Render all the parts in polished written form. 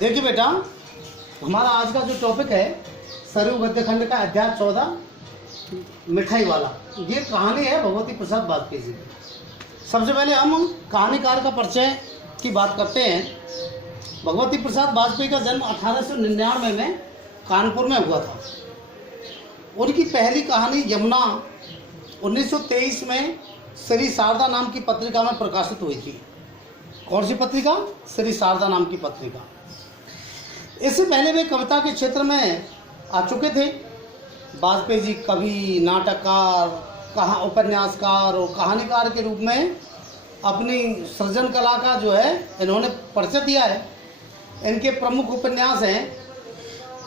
देखिए बेटा, हमारा आज का जो टॉपिक है सरयू गद्य खंड का अध्याय 14 मिठाई वाला। ये कहानी है भगवती प्रसाद वाजपेयी जी की। सबसे पहले हम कहानीकार का परिचय की बात करते हैं। भगवती प्रसाद वाजपेयी का जन्म 1899 में कानपुर में हुआ था। उनकी पहली कहानी यमुना 1923 में श्री शारदा नाम की पत्रिका में प्रकाशित हुई थी। कौन सी पत्रिका? श्री शारदा नाम की पत्रिका। इससे पहले वे कविता के क्षेत्र में आ चुके थे। वाजपेयी जी कवि, नाटककार, उपन्यासकार और कहानीकार के रूप में अपनी सृजन कला का जो है इन्होंने परिचय दिया है। इनके प्रमुख उपन्यास हैं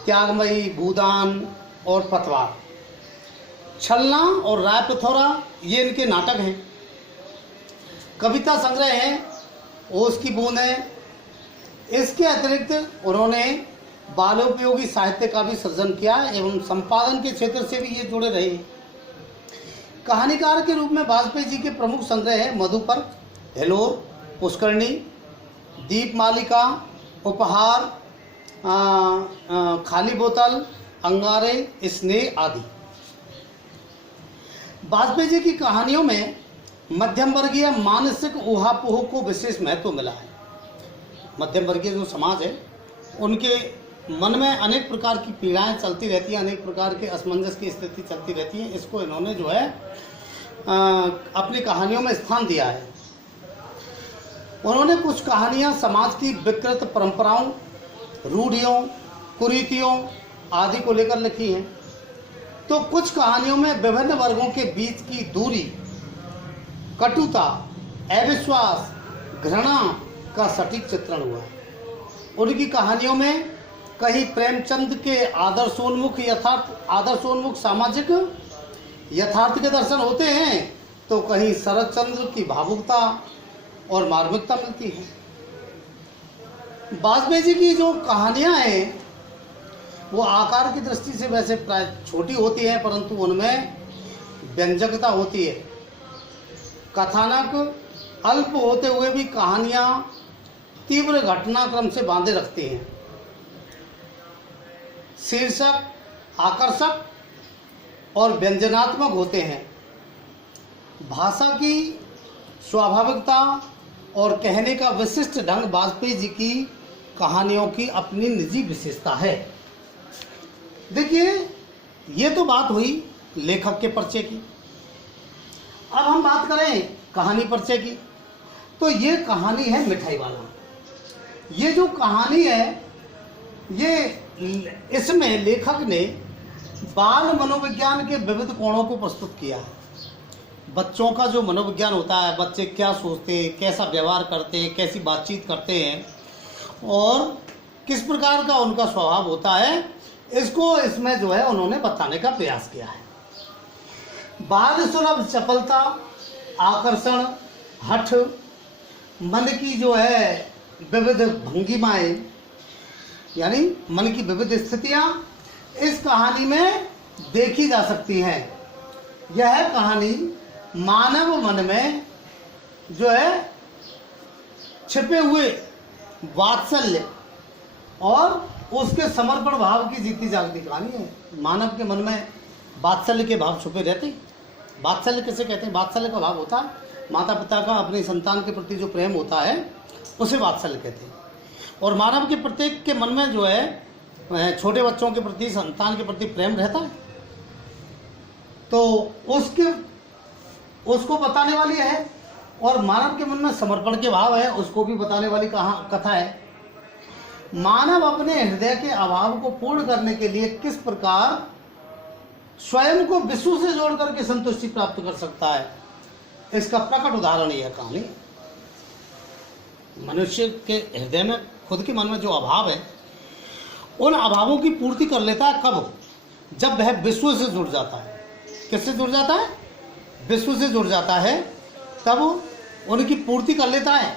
त्यागमयी, भूदान और पतवार। छलना और राय पिथौरा ये इनके नाटक हैं। कविता संग्रह है ओस की बूंदें। इसके अतिरिक्त उन्होंने बालोपयोगी साहित्य का भी सृजन किया एवं संपादन के क्षेत्र से भी ये जुड़े रहे। कहानीकार के रूप में वाजपेयी जी के प्रमुख संग्रह है मधुपर्क, हेलोर, पुष्करणी, दीपमालिका, उपहार, खाली बोतल, अंगारे, स्नेह आदि। वाजपेयी जी की कहानियों में मध्यम वर्गीय मानसिक ऊहापोह को विशेष महत्व मिला है। मध्यम वर्गीय जो समाज है उनके मन में अनेक प्रकार की पीड़ाएं चलती रहती हैं, अनेक प्रकार के असमंजस की स्थिति चलती रहती है। इसको इन्होंने जो है अपनी कहानियों में स्थान दिया है। उन्होंने कुछ कहानियां समाज की विकृत परंपराओं, रूढ़ियों, कुरीतियों आदि को लेकर लिखी हैं, तो कुछ कहानियों में विभिन्न वर्गों के बीच की दूरी, कटुता, अविश्वास, घृणा का सटीक चित्रण हुआ है। उनकी कहानियों में कहीं प्रेमचंद के आदर्शोन्मुख सामाजिक यथार्थ के दर्शन होते हैं, तो कहीं शरदचंद्र की भावुकता और मार्मिकता मिलती है। वाजपेयी जी की जो कहानियां हैं वो आकार की दृष्टि से वैसे प्राय छोटी होती हैं, परंतु उनमें व्यंजकता होती है। कथानक अल्प होते हुए भी कहानियां तीव्र घटनाक्रम से बांधे रखती हैं। शीर्षक आकर्षक और व्यंजनात्मक होते हैं। भाषा की स्वाभाविकता और कहने का विशिष्ट ढंग वाजपेयी जी की कहानियों की अपनी निजी विशेषता है। देखिए, ये तो बात हुई लेखक के परिचय की। अब हम बात करें कहानी परिचय की, तो ये कहानी है मिठाई वाला। ये जो कहानी है ये इसमें लेखक ने बाल मनोविज्ञान के विविध कोणों को प्रस्तुत किया है। बच्चों का जो मनोविज्ञान होता है, बच्चे क्या सोचते हैं, कैसा व्यवहार करते हैं, कैसी बातचीत करते हैं और किस प्रकार का उनका स्वभाव होता है, इसको इसमें जो है उन्होंने बताने का प्रयास किया है। बाल सुलभ चपलता, आकर्षण, हठ, मन की जो है विविध भंगिमाएं, यानी मन की विविध स्थितियां इस कहानी में देखी जा सकती हैं। यह कहानी मानव मन में जो है छिपे हुए वात्सल्य और उसके समर्पण भाव की जीती जागती कहानी है। मानव के मन में वात्सल्य के भाव छुपे रहते हैं। वात्सल्य किसे कहते हैं? वात्सल्य का भाव होता है माता पिता का अपनी संतान के प्रति जो प्रेम होता है उसे वात्सल्य कहते हैं। और मानव के प्रत्येक के मन में जो है छोटे बच्चों के प्रति, संतान के प्रति प्रेम रहता है, तो उसको बताने वाली है। और मानव के मन में समर्पण के भाव है, उसको भी बताने वाली कथा है। मानव अपने हृदय के अभाव को पूर्ण करने के लिए किस प्रकार स्वयं को विश्व से जोड़ करके संतुष्टि प्राप्त कर सकता है, इसका प्रकट उदाहरण यह कहानी। मनुष्य के हृदय में, खुद के मन में जो अभाव है, उन अभावों की पूर्ति कर लेता है कब? जब वह विश्व से जुड़ जाता है। किससे जुड़ जाता है? विश्व से जुड़ जाता है, तब उनकी पूर्ति कर लेता है।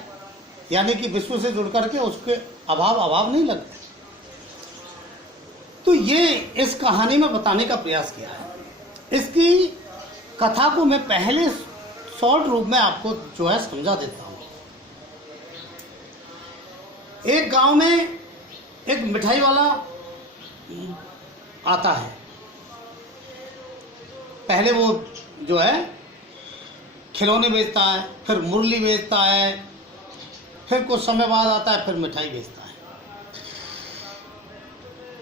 यानी कि विश्व से जुड़ करके उसके अभाव नहीं लगते। तो ये इस कहानी में बताने का प्रयास किया है। इसकी कथा को मैं पहले शॉर्ट रूप में आपको जो है समझा देता हूँ। एक गांव में एक मिठाई वाला आता है। पहले वो जो है खिलौने बेचता है, फिर मुरली बेचता है, फिर कुछ समय बाद आता है फिर मिठाई बेचता है।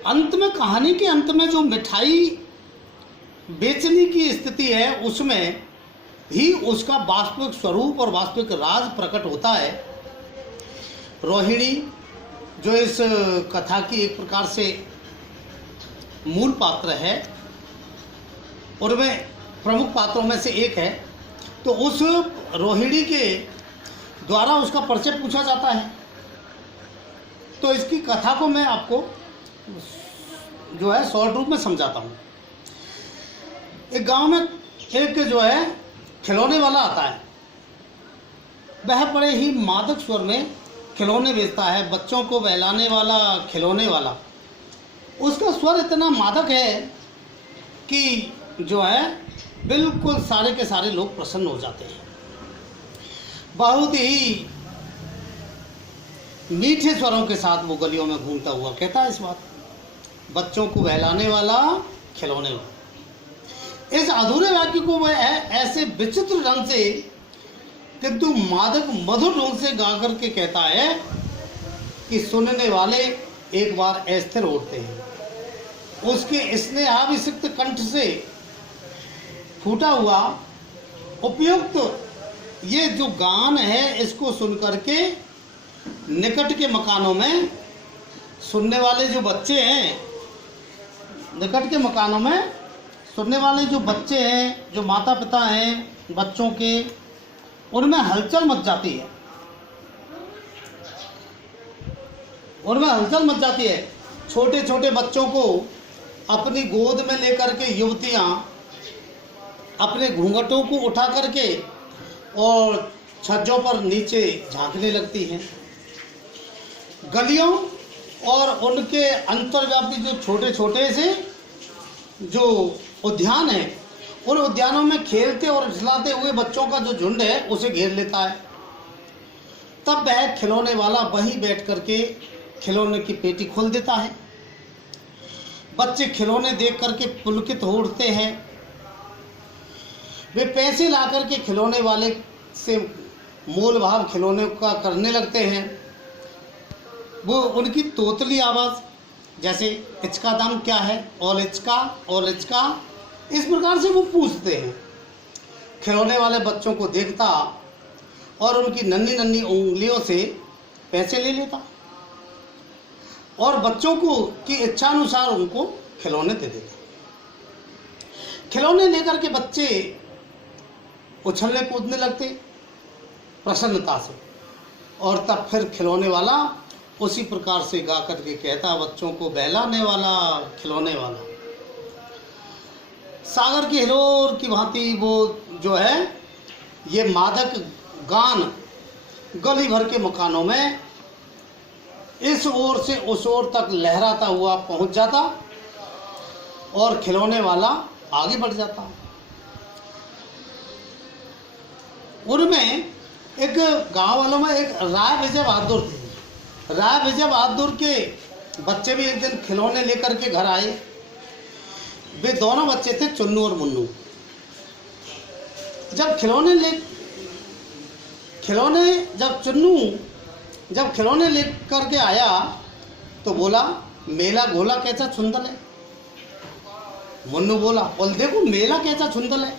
अंत में, कहानी के अंत में जो मिठाई बेचने की स्थिति है उसमें ही उसका वास्तविक स्वरूप और वास्तविक राज प्रकट होता है। रोहिणी जो इस कथा की एक प्रकार से मूल पात्र है, उनमें प्रमुख पात्रों में से एक है, तो उस रोहिणी के द्वारा उसका परिचय पूछा जाता है। तो इसकी कथा को मैं आपको जो है शॉर्ट रूप में समझाता हूँ। एक गांव में एक जो है खिलौने वाला आता है। वह बड़े ही मादक स्वर में खिलौने बेचता है, बच्चों को बहलाने वाला खिलौने वाला। उसका स्वर इतना मादक है कि जो है बिल्कुल सारे के सारे लोग प्रसन्न हो जाते हैं। बहुत ही मीठे स्वरों के साथ वो गलियों में घूमता हुआ कहता है इस बात, बच्चों को बहलाने वाला खिलौने वाला। इस अधूरे वाक्य को वह ऐसे विचित्र ढंग से किंतु मादक मधुर ढंग से गा करके कहता है कि सुनने वाले एक बार अस्थिर होते हैं। उसके स्नेहाभिषिक्त कंठ से फूटा हुआ उपयुक्त ये जो गान है, इसको सुन करके निकट के मकानों में सुनने वाले जो बच्चे हैं, निकट के मकानों में सुनने वाले जो बच्चे हैं, जो माता पिता हैं बच्चों के, उनमें हलचल मच जाती है। उनमें हलचल मच जाती है। छोटे छोटे बच्चों को अपनी गोद में लेकर के युवतियां अपने घूंघटों को उठा करके और छज्जों पर नीचे झांकने लगती हैं। गलियों और उनके अंतर्व्यापी जो छोटे छोटे से जो उद्यान हैं, उन उद्यानों में खेलते और झिलाते हुए बच्चों का जो झुंड है उसे घेर लेता है। तब वह खिलौने वाला वहीं बैठ करके खिलौने की पेटी खोल देता है। बच्चे खिलौने देख करके पुलकित हो उठते हैं। वे पैसे ला करके खिलौने वाले से मोल भाव खिलौने का करने लगते हैं। वो उनकी तोतली आवाज़, जैसे इसका दाम क्या है, और इसका, इस प्रकार से वो पूछते हैं। खिलौने वाले बच्चों को देखता और उनकी नन्ही नन्ही उंगलियों से पैसे ले लेता और बच्चों को की इच्छानुसार उनको खिलौने दे देता। खिलौने लेकर के बच्चे उछलने कूदने लगते प्रसन्नता से, और तब फिर खिलौने वाला उसी प्रकार से गा करके कहता, बच्चों को बहलाने वाला खिलौने वाला। सागर की हिलोर की भांति वो जो है ये मादक गान गली भर के मकानों में इस ओर से उस ओर तक लहराता हुआ पहुंच जाता और खिलौने वाला आगे बढ़ जाता। उनमें एक गांव वालों में एक राय विजय बहादुर थे। राय विजय बहादुर के बच्चे भी एक दिन खिलौने लेकर के घर आए। वे दोनों बच्चे थे चुन्नू और मुन्नू। जब खिलौने लेकर के आया तो बोला, मेला घोला कैसा छुंदल है। मुन्नू बोला, बोल देखो मेला कैसा छुंदल है।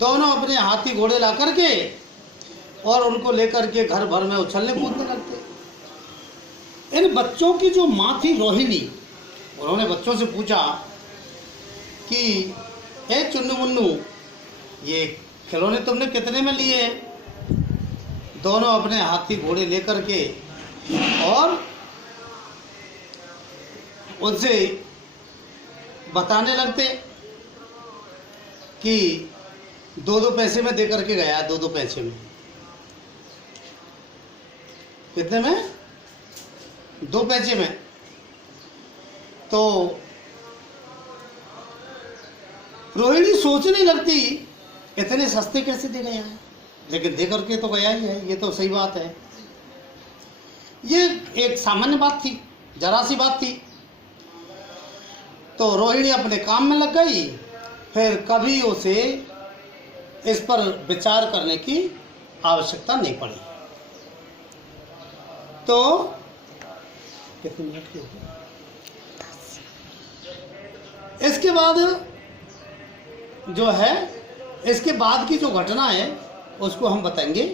दोनों अपने हाथी घोड़े ला करके और उनको लेकर के घर भर में उछलने कूदने लगते। इन बच्चों की जो माँ थी रोहिणी, उन्होंने बच्चों से पूछा कि ए चुन्नू मुन्नू, ये खिलौने तुमने कितने में लिए? दोनों अपने हाथी घोड़े लेकर के और उनसे बताने लगते कि 2-2 पैसे में दे करके गया, 2-2 पैसे में। कितने में? 2 पैसे में। तो रोहिणी सोचने लगती, इतने सस्ते कैसे दे गया है, लेकिन दे करके तो गया ही है, ये तो सही बात है। ये एक सामान्य बात थी, जरा सी बात थी। तो रोहिणी अपने काम में लग गई, फिर कभी उसे इस पर विचार करने की आवश्यकता नहीं पड़ी। तो कितने मिनट की होगी? इसके बाद जो है, इसके बाद की जो घटना है उसको हम बताएंगे